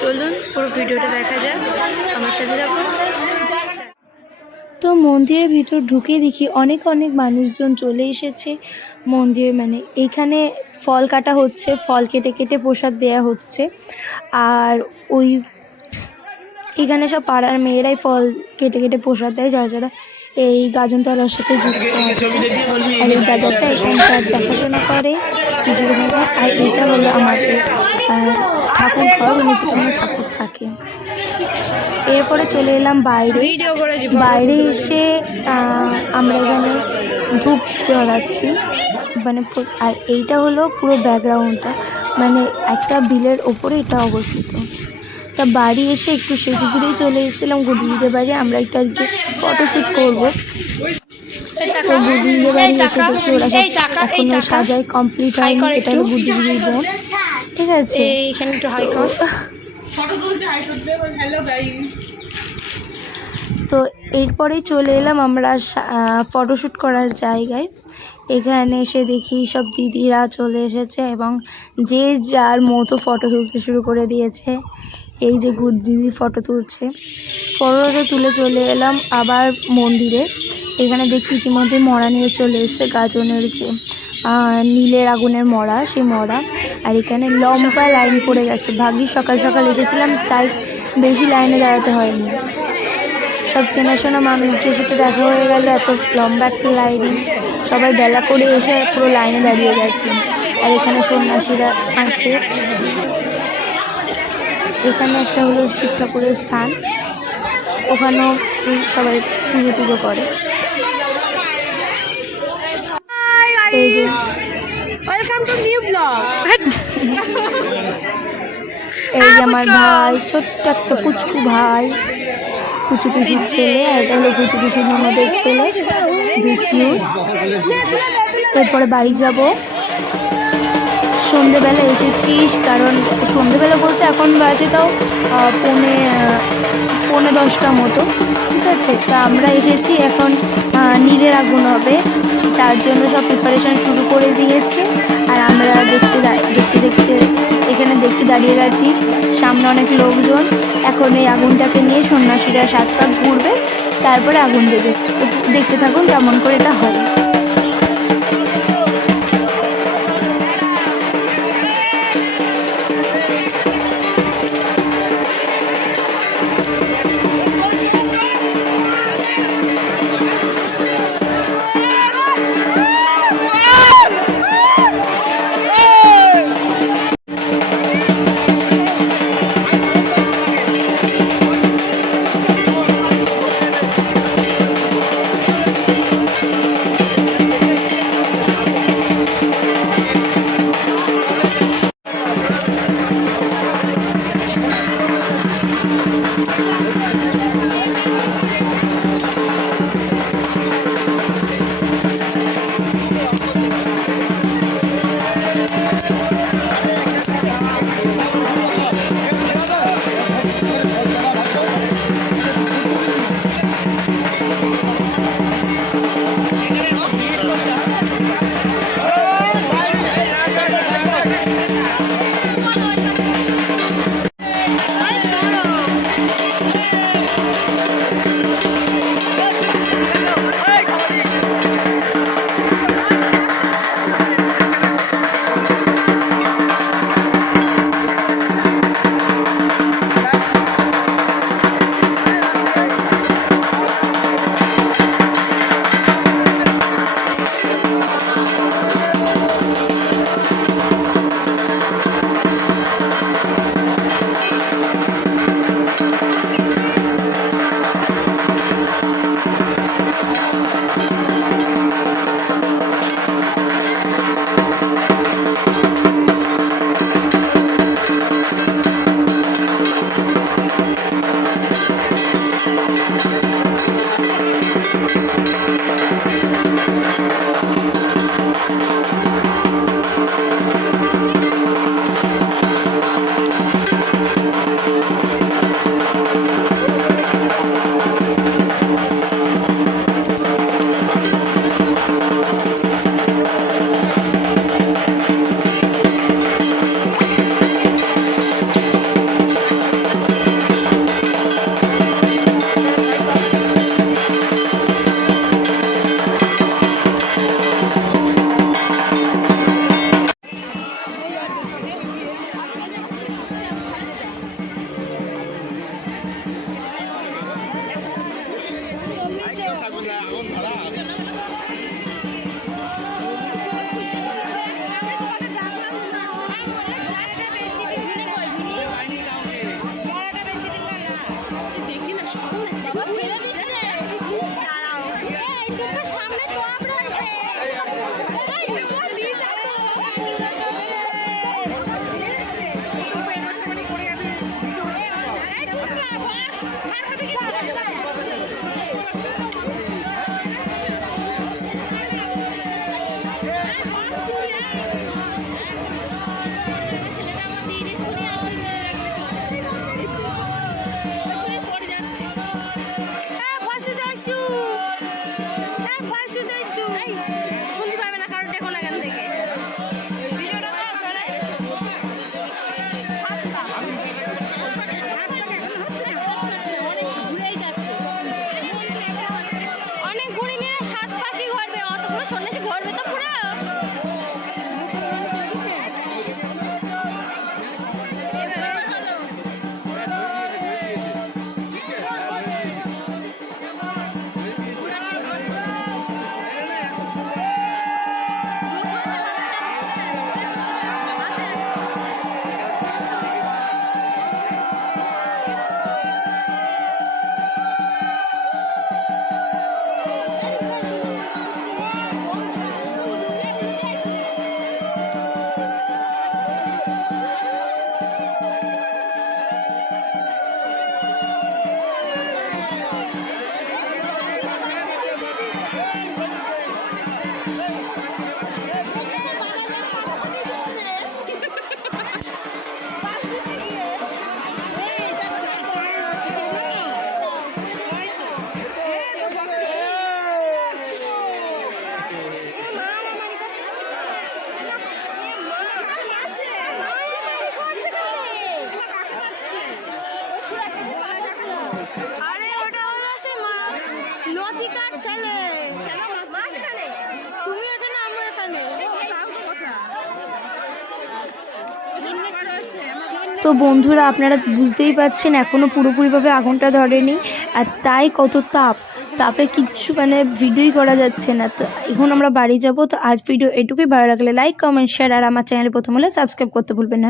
চলুন, পুরো ভিডিওটা দেখা যাক। আমার সাথে থাকুন। তো মন্দিরের ভিতর ঢুকে দেখি অনেক অনেক মানুষজন চলে এসেছে। মন্দিরে মানে এইখানে ফল কাটা হচ্ছে, ফল কেটে কেটে প্রসাদ দেয়া হচ্ছে। আর ওই এখানে সব পাড়ার মেয়েরাই ফল কেটে কেটে প্রসাদ দেয়, যারা যারা এই গাজনতলার সাথে যুক্ত আছে। আর এই দাদাটা এখানকার দেখাশোনা করে। পুজোর। আর এটা হলো আমাদের ঠাকুর ঘর যেখানে ঠাকুর থাকে এরপরে চলে এলাম বাইরে বাইরে এসে আমরা এখানে ধূপ জ্বালাচ্ছি। মানে আর এইটা হলো পুরো ব্যাকগ্রাউন্ডটা। মানে একটা বিলের ওপরে এটা অবস্থিত। তা বাড়ি এসে একটু সেজে গুড়েই চলে এসেছিলাম গুড্ডিদের বাড়ি। আমরা একটু আজকে ফটোশ্যুট করব। তো গুড্ডিদের বাড়ি এসে দেখি ওরা সব এখনও সাজাই কমপ্লিট হয়নি এটা হলো গুড্ডিদির বোন ঠিক আছে। এইখানে একটু হাই কর। তো এরপরেই চলে এলাম আমরা ফটোশ্যুট করার জায়গায়। এখানে এসে দেখি সব দিদিরা চলে এসেছে এবং যে যার মতো ফটো তুলতে শুরু করে দিয়েছে। এই যে গুড দিদি ফটো তুলছে। ফটোটা তুলে চলে এলাম আবার মন্দিরে। এখানে দেখি ইতিমধ্যে মরা নিয়ে চলে এসেছে, গাজনের যে নীলের আগুনের মরা, সেই মরা। আর এখানে লম্বা লাইন পড়ে গেছে। ভাগ্যিস সকাল সকাল এসেছিলাম, তাই বেশি লাইনে দাঁড়াতে হয়নি। সব চেনাশোনা মানুষদের সাথে দেখা হয়ে গেল, এত লম্বা একটা লাইনে। সবাই বেলা করে এসে পুরো লাইনে দাঁড়িয়ে গেছে। আর এখানে সন্ন্যাসীরা আছে। এখানে একটা হলো শিব ঠাকুরের স্থান। ওখানেও সবাই পুজো টুজো করে। এই যে ওয়েলকাম টু নিউ ব্লগ এই যে আমার ভাই ছোট্ট একটা পুচকু ভাই। কুচু কুচির ছেলে আর এটা হলো কুচু কুচি ননদের ছেলে কিউট এরপরে বাড়ি যাব। সন্ধেবেলা এসেছিস কারণ সন্ধেবেলা বলতে এখন বাজে তাও পৌনে পৌনে দশটা মতো, ঠিক আছে? তা আমরা এসেছি এখন নীলের আগুন হবে। তার জন্য সব প্রিপারেশন শুরু করে দিয়েছে। আর আমরা দেখতে দেখতে দেখতে এখানে দেখতে দাঁড়িয়ে গেছি। সামনে অনেক লোকজন। এখন এই আগুনটাকে নিয়ে সন্ন্যাসীরা সাত পাক ঘুরবে। তারপরে আগুন দেবে। দেখতে থাকুন কেমন করে এটা হয়। はい、変。ঘর ছেলে। তুমি এখানে এখানে। তো বন্ধুরা, আপনারা বুঝতেই পারছেন এখনও পুরোপুরিভাবে আগুনটা ধরেনি। আর তাই কত তাপ। তাপে কিচ্ছু মানে ভিডিওই করা যাচ্ছে না। তো এখন আমরা বাড়ি যাব। তো আজ ভিডিও এটুকুই। ভালো লাগলে লাইক কমেন্ট শেয়ার আর আমার চ্যানেল প্রথম হলে সাবস্ক্রাইব করতে ভুলবেন না।